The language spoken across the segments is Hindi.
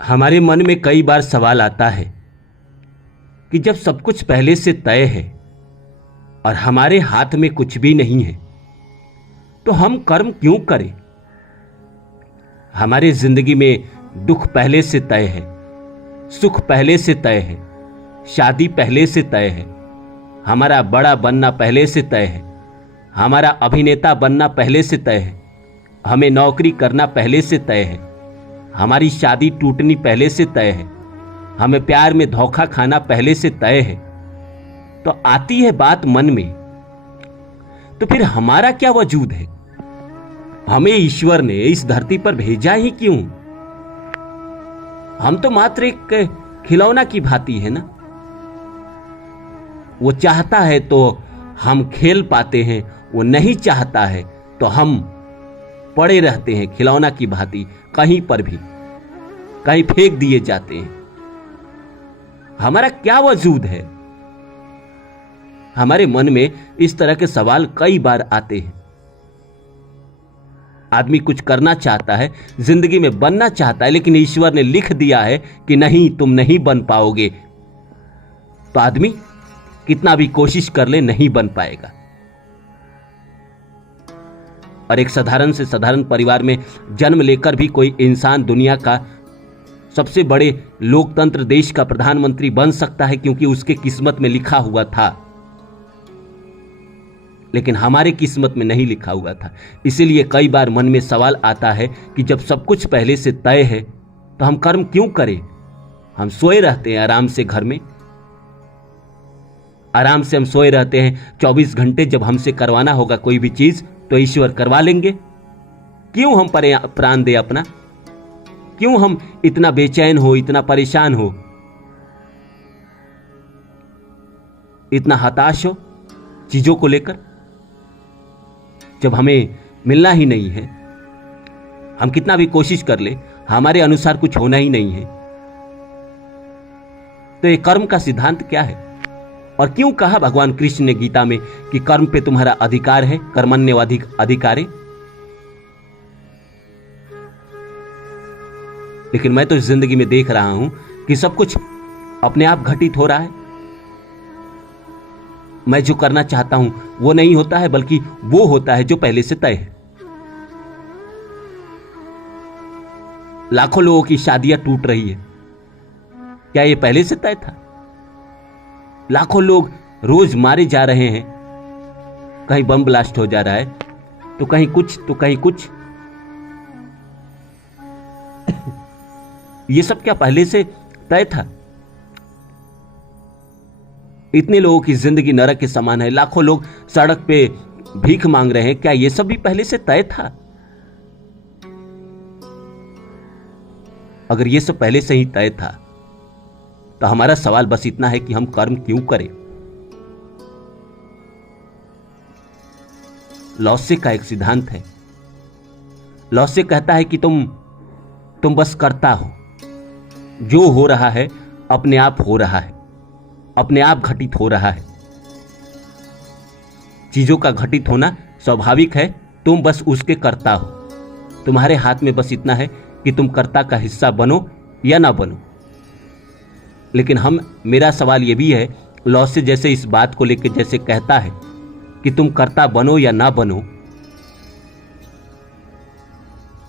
हमारे मन में कई बार सवाल आता है कि जब सब कुछ पहले से तय है और हमारे हाथ में कुछ भी नहीं है तो हम कर्म क्यों करें। हमारी जिंदगी में दुख पहले से तय है, सुख पहले से तय है, शादी पहले से तय है, हमारा बड़ा बनना पहले से तय है, हमारा अभिनेता बनना पहले से तय है, हमें नौकरी करना पहले से तय है, हमारी शादी टूटनी पहले से तय है, हमें प्यार में धोखा खाना पहले से तय है। तो आती है बात मन में, तो फिर हमारा क्या वजूद है? हमें ईश्वर ने इस धरती पर भेजा ही क्यों? हम तो मात्र एक खिलौना की भांति है ना। वो चाहता है तो हम खेल पाते हैं, वो नहीं चाहता है तो हम पड़े रहते हैं खिलौना की भांति, कहीं पर भी, कहीं फेंक दिए जाते हैं। हमारा क्या वजूद है? हमारे मन में इस तरह के सवाल कई बार आते हैं। आदमी कुछ करना चाहता है, जिंदगी में बनना चाहता है, लेकिन ईश्वर ने लिख दिया है कि नहीं, तुम नहीं बन पाओगे। तो आदमी कितना भी कोशिश कर ले, नहीं बन पाएगा। और एक साधारण से साधारण परिवार में जन्म लेकर भी कोई इंसान दुनिया का सबसे बड़े लोकतंत्र देश का प्रधानमंत्री बन सकता है, क्योंकि उसके किस्मत में लिखा हुआ था। लेकिन हमारे किस्मत में नहीं लिखा हुआ था। इसीलिए कई बार मन में सवाल आता है कि जब सब कुछ पहले से तय है तो हम कर्म क्यों करें? हम सोए रहते हैं आराम से, घर में आराम से हम सोए रहते हैं 24 घंटे। जब हमसे करवाना होगा कोई भी चीज तो ईश्वर करवा लेंगे। क्यों हम प्राण दे अपना? क्यों हम इतना बेचैन हो, इतना परेशान हो, इतना हताश हो चीजों को लेकर, जब हमें मिलना ही नहीं है? हम कितना भी कोशिश कर ले, हमारे अनुसार कुछ होना ही नहीं है। तो ये कर्म का सिद्धांत क्या है? और क्यों कहा भगवान कृष्ण ने गीता में कि कर्म पे तुम्हारा अधिकार है, कर्मण्येवाधिक अधिकारे। लेकिन मैं तो जिंदगी में देख रहा हूं कि सब कुछ अपने आप घटित हो रहा है। मैं जो करना चाहता हूं वो नहीं होता है, बल्कि वो होता है जो पहले से तय है। लाखों लोगों की शादियां टूट रही है, क्या ये पहले से तय था? लाखों लोग रोज मारे जा रहे हैं, कहीं बम ब्लास्ट हो जा रहा है, तो कहीं कुछ, तो कहीं कुछ। ये सब क्या पहले से तय था? इतने लोगों की जिंदगी नरक के समान है, लाखों लोग सड़क पे भीख मांग रहे हैं, क्या ये सब भी पहले से तय था? अगर ये सब पहले से ही तय था तो हमारा सवाल बस इतना है कि हम कर्म क्यों करें। लॉसे का एक सिद्धांत है। लॉसे कहता है कि तुम बस करता हो, जो हो रहा है अपने आप हो रहा है, अपने आप घटित हो रहा है। चीजों का घटित होना स्वाभाविक है, तुम बस उसके कर्ता हो। तुम्हारे हाथ में बस इतना है कि तुम कर्ता का हिस्सा बनो या ना बनो। लेकिन मेरा सवाल यह भी है, लॉसे जैसे इस बात को लेकर जैसे कहता है कि तुम कर्ता बनो या ना बनो,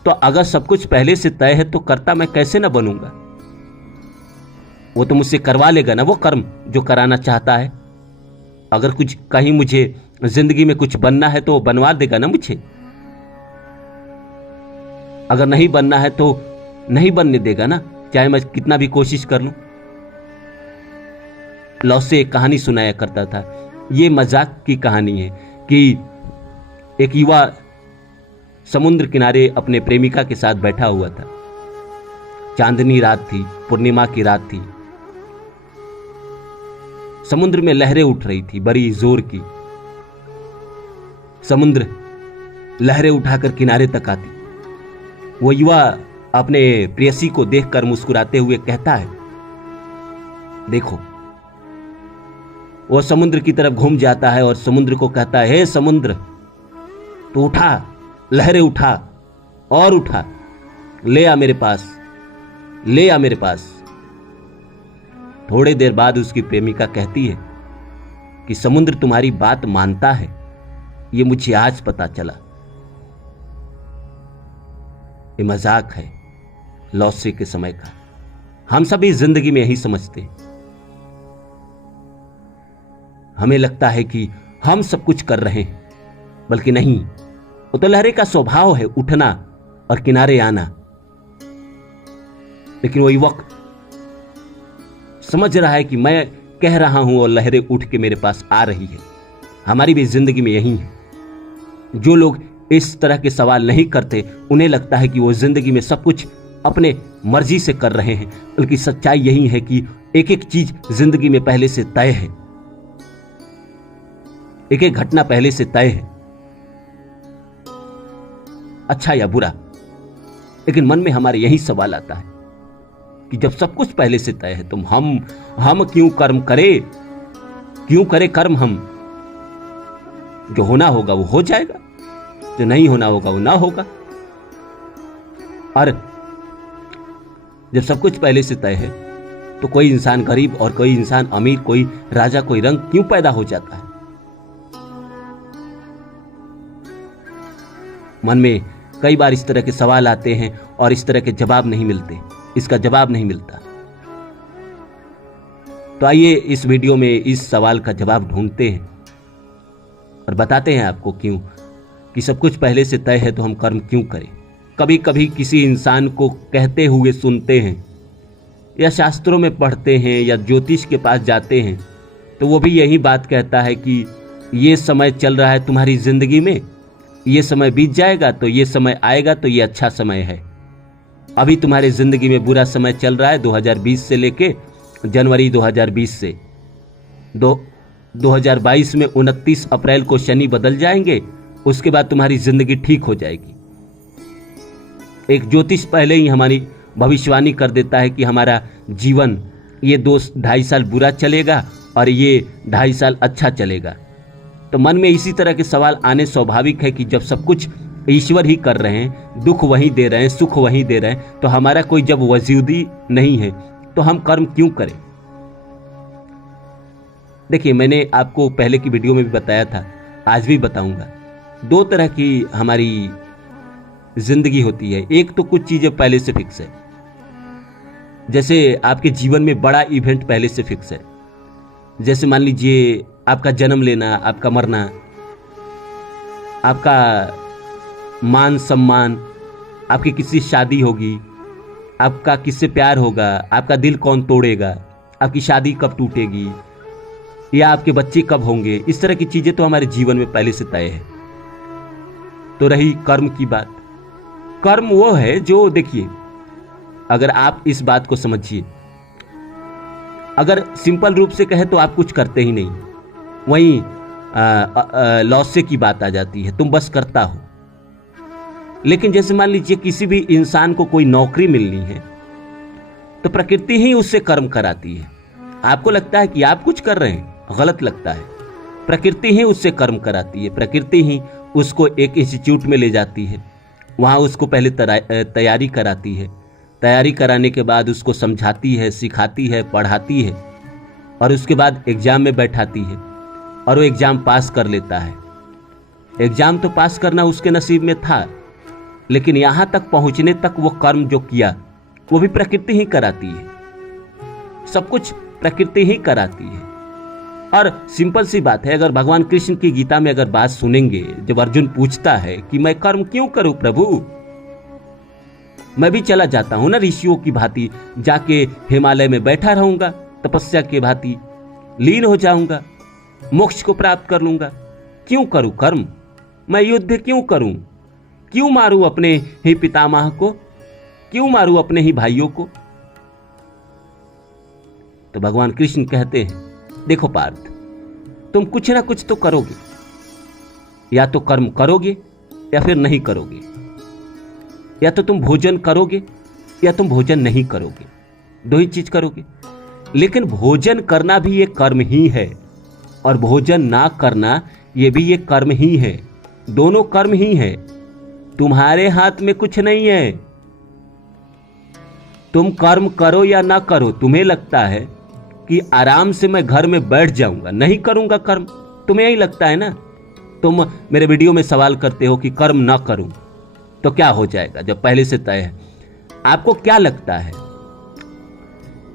तो अगर सब कुछ पहले से तय है तो कर्ता मैं कैसे ना बनूंगा? वो तो मुझसे करवा लेगा ना वो कर्म जो कराना चाहता है। अगर कुछ कहीं मुझे जिंदगी में कुछ बनना है तो वो बनवा देगा ना मुझे। अगर नहीं बनना है तो नहीं बनने देगा ना, चाहे मैं कितना भी कोशिश कर लूं। लॉसे एक कहानी सुनाया करता था, ये मजाक की कहानी है कि एक युवा समुद्र किनारे अपने प्रेमिका के साथ बैठा हुआ था। चांदनी रात थी, पूर्णिमा की रात थी। समुद्र में लहरें उठ रही थी, बड़ी जोर की। समुद्र लहरें उठाकर किनारे तक आती। वो युवा अपने प्रेयसी को देखकर मुस्कुराते हुए कहता है, देखो। वो समुद्र की तरफ घूम जाता है और समुद्र को कहता है, हे समुद्र, तो उठा, लहरें उठा और उठा, ले आ मेरे पास। ले आ मेरे पास। थोड़ी देर बाद उसकी प्रेमिका कहती है कि समुद्र तुम्हारी बात मानता है, ये मुझे आज पता चला। ये मजाक है लौसे के समय का। हम सभी जिंदगी में यही समझते हैं। हमें लगता है कि हम सब कुछ कर रहे हैं, बल्कि नहीं, वो तो लहरे का स्वभाव है उठना और किनारे आना। लेकिन वही वक्त समझ रहा है कि मैं कह रहा हूं और लहरें उठ के मेरे पास आ रही है। हमारी भी जिंदगी में यही है। जो लोग इस तरह के सवाल नहीं करते, उन्हें लगता है कि वो जिंदगी में सब कुछ अपने मर्जी से कर रहे हैं, बल्कि सच्चाई यही है कि एक एक चीज जिंदगी में पहले से तय है, एक एक घटना पहले से तय है, अच्छा या बुरा। लेकिन मन में हमारे यही सवाल आता है कि जब सब कुछ पहले से तय है तो हम क्यों कर्म करें, क्यों करें कर्म? हम जो होना होगा वो हो जाएगा, जो नहीं होना होगा वो ना होगा। और जब सब कुछ पहले से तय है तो कोई इंसान गरीब और कोई इंसान अमीर, कोई राजा कोई रंग क्यों पैदा हो जाता है? मन में कई बार इस तरह के सवाल आते हैं और इस तरह के जवाब नहीं मिलते, इसका जवाब नहीं मिलता। तो आइए इस वीडियो में इस सवाल का जवाब ढूंढते हैं और बताते हैं आपको क्यों कि सब कुछ पहले से तय है तो हम कर्म क्यों करें। कभी कभी किसी इंसान को कहते हुए सुनते हैं या शास्त्रों में पढ़ते हैं या ज्योतिष के पास जाते हैं तो वो भी यही बात कहता है कि ये समय चल रहा है तुम्हारी जिंदगी में, ये समय बीत जाएगा तो ये समय आएगा तो ये अच्छा समय है। अभी तुम्हारी जिंदगी में बुरा समय चल रहा है 2020 से लेके जनवरी 2020 से 2022 में 29 अप्रैल को शनि बदल जाएंगे, उसके बाद तुम्हारी जिंदगी ठीक हो जाएगी। एक ज्योतिष पहले ही हमारी भविष्यवाणी कर देता है कि हमारा जीवन ये 2-2.5 साल बुरा चलेगा और ये 2.5 साल अच्छा चलेगा। तो मन में इसी तरह के सवाल आने स्वाभाविक है कि जब सब कुछ ईश्वर ही कर रहे हैं, दुख वही दे रहे हैं, सुख वही दे रहे हैं, तो हमारा कोई जब वजूदी नहीं है तो हम कर्म क्यों करें? देखिए, मैंने आपको पहले की वीडियो में भी बताया था, आज भी बताऊंगा। 2 तरह की हमारी जिंदगी होती है। एक तो कुछ चीजें पहले से फिक्स है, जैसे आपके जीवन में बड़ा इवेंट पहले से फिक्स है। जैसे मान लीजिए आपका जन्म लेना, आपका मरना, आपका मान सम्मान, आपकी किसी शादी होगी, आपका किससे प्यार होगा, आपका दिल कौन तोड़ेगा, आपकी शादी कब टूटेगी या आपके बच्चे कब होंगे, इस तरह की चीजें तो हमारे जीवन में पहले से तय है। तो रही कर्म की बात। कर्म वो है जो, देखिए, अगर आप इस बात को समझिए, अगर सिंपल रूप से कहे तो आप कुछ करते ही नहीं, वहीं लौसे की बात आ जाती है, तुम बस करता हो। लेकिन जैसे मान लीजिए किसी भी इंसान को कोई नौकरी मिलनी है तो प्रकृति ही उससे कर्म कराती है। आपको लगता है कि आप कुछ कर रहे हैं, गलत लगता है। प्रकृति ही उससे कर्म कराती है। प्रकृति ही उसको एक इंस्टीट्यूट में ले जाती है, वहाँ उसको पहले तैयारी कराती है। तैयारी कराने के बाद उसको समझाती है, सिखाती है, पढ़ाती है और उसके बाद एग्जाम में बैठाती है और वो एग्जाम पास कर लेता है। एग्जाम तो पास करना उसके नसीब में था, लेकिन यहाँ तक पहुँचने तक वो कर्म जो किया वो भी प्रकृति ही कराती है। सब कुछ प्रकृति ही कराती है। और सिंपल सी बात है, अगर भगवान कृष्ण की गीता में अगर बात सुनेंगे, जब अर्जुन पूछता है कि मैं कर्म क्यों करूं प्रभु, मैं भी चला जाता हूं ना ऋषियों की भांति, जाके हिमालय में बैठा रहूंगा, तपस्या के भांति लीन हो जाऊंगा, मोक्ष को प्राप्त कर लूंगा, क्यों करूं कर्म? मैं युद्ध क्यों करूं? क्यों मारूं अपने ही पितामह को? क्यों मारूं अपने ही भाइयों को? तो भगवान कृष्ण कहते हैं, देखो पार्थ, तुम कुछ ना कुछ तो करोगे, या तो कर्म करोगे या फिर नहीं करोगे, या तो तुम भोजन करोगे या तुम भोजन नहीं करोगे, 2 ही चीज करोगे। लेकिन भोजन करना भी एक कर्म ही है और भोजन ना करना ये भी एक कर्म ही है। दोनों कर्म ही है। तुम्हारे हाथ में कुछ नहीं है। तुम कर्म करो या ना करो, तुम्हें लगता है कि आराम से मैं घर में बैठ जाऊंगा, नहीं करूंगा कर्म, तुम्हें यही लगता है ना। तुम मेरे वीडियो में सवाल करते हो कि कर्म ना करूं तो क्या हो जाएगा, जब पहले से तय है। आपको क्या लगता है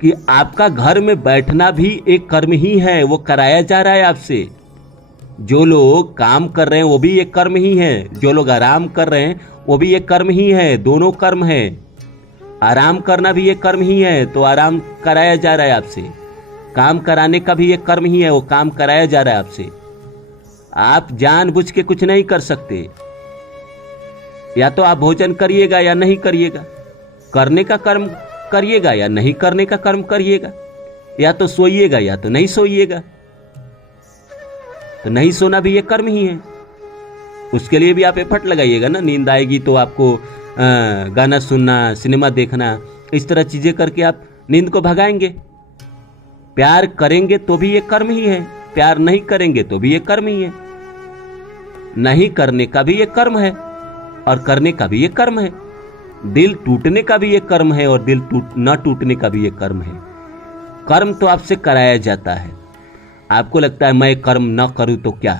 कि आपका घर में बैठना भी एक कर्म ही है, वो कराया जा रहा है आपसे। जो लोग काम कर रहे हैं वो भी एक कर्म ही है, जो लोग आराम कर रहे हैं वो भी एक कर्म ही है, दोनों कर्म है। आराम करना भी एक कर्म ही है, तो आराम कराया जा रहा है आपसे। काम कराने का भी एक कर्म ही है, वो काम कराया जा रहा है आपसे। आप जानबूझ के कुछ नहीं कर सकते, या तो आप भोजन करिएगा या नहीं करिएगा, करने का कर्म करिएगा या नहीं करने का कर्म करिएगा, या तो सोइएगा या तो नहीं सोइएगा। तो नहीं सोना भी एक कर्म ही है, उसके लिए भी आप एफर्ट लगाइएगा ना। नींद आएगी तो आपको गाना सुनना, सिनेमा देखना, इस तरह चीजें करके आप नींद को भगाएंगे। प्यार करेंगे तो भी एक कर्म ही है, प्यार नहीं करेंगे तो भी एक कर्म ही है। नहीं करने का भी एक कर्म है और करने का भी एक कर्म है। दिल टूटने का भी एक कर्म है और दिल न टूटने का भी एक कर्म है। कर्म तो आपसे कराया जाता है। आपको लगता है मैं कर्म न करूं तो क्या,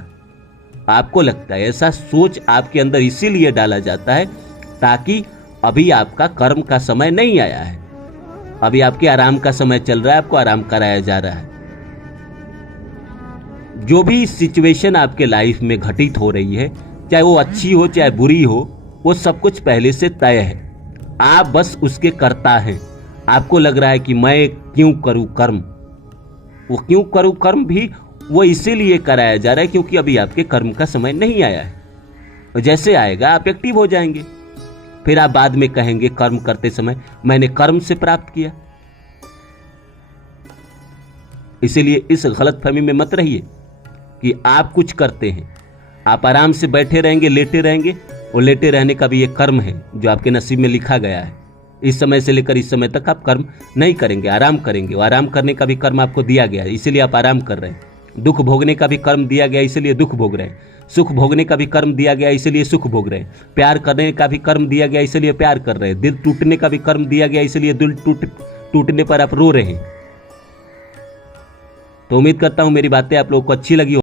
आपको लगता है, ऐसा सोच आपके अंदर इसीलिए डाला जाता है ताकि अभी आपका कर्म का समय नहीं आया है, अभी आपके आराम का समय चल रहा है, आपको आराम कराया जा रहा है। जो भी सिचुएशन आपके लाइफ में घटित हो रही है, चाहे वो अच्छी हो चाहे बुरी हो, वो सब कुछ पहले से तय है। आप बस उसके कर्ता हैं। आपको लग रहा है कि मैं क्यों करूं कर्म, वो क्यों करूं कर्म भी वो इसीलिए कराया जा रहा है क्योंकि अभी आपके कर्म का समय नहीं आया है। और जैसे आएगा आप एक्टिव हो जाएंगे, फिर आप बाद में कहेंगे कर्म करते समय मैंने कर्म से प्राप्त किया। इसीलिए इस गलतफहमी में मत रहिए कि आप कुछ करते हैं। आप आराम से बैठे रहेंगे, लेटे रहेंगे, और लेटे रहने का भी एक कर्म है जो आपके नसीब में लिखा गया है। इस समय से लेकर इस समय तक आप कर्म नहीं करेंगे, आराम करेंगे। और आराम करने का भी कर्म आपको दिया गया है, इसीलिए आप आराम कर रहे हैं। दुख भोगने का भी कर्म दिया गया, इसलिए दुख भोग रहे हैं। सुख भोगने का भी कर्म दिया गया, इसलिए सुख भोग रहे हैं। प्यार करने का भी कर्म दिया गया, इसलिए प्यार कर रहे हैं। दिल टूटने का भी कर्म दिया गया, इसलिए दिल टूटने पर आप रो रहे हैं। तो उम्मीद करता हूं मेरी बातें आप लोगों को अच्छी लगी हो।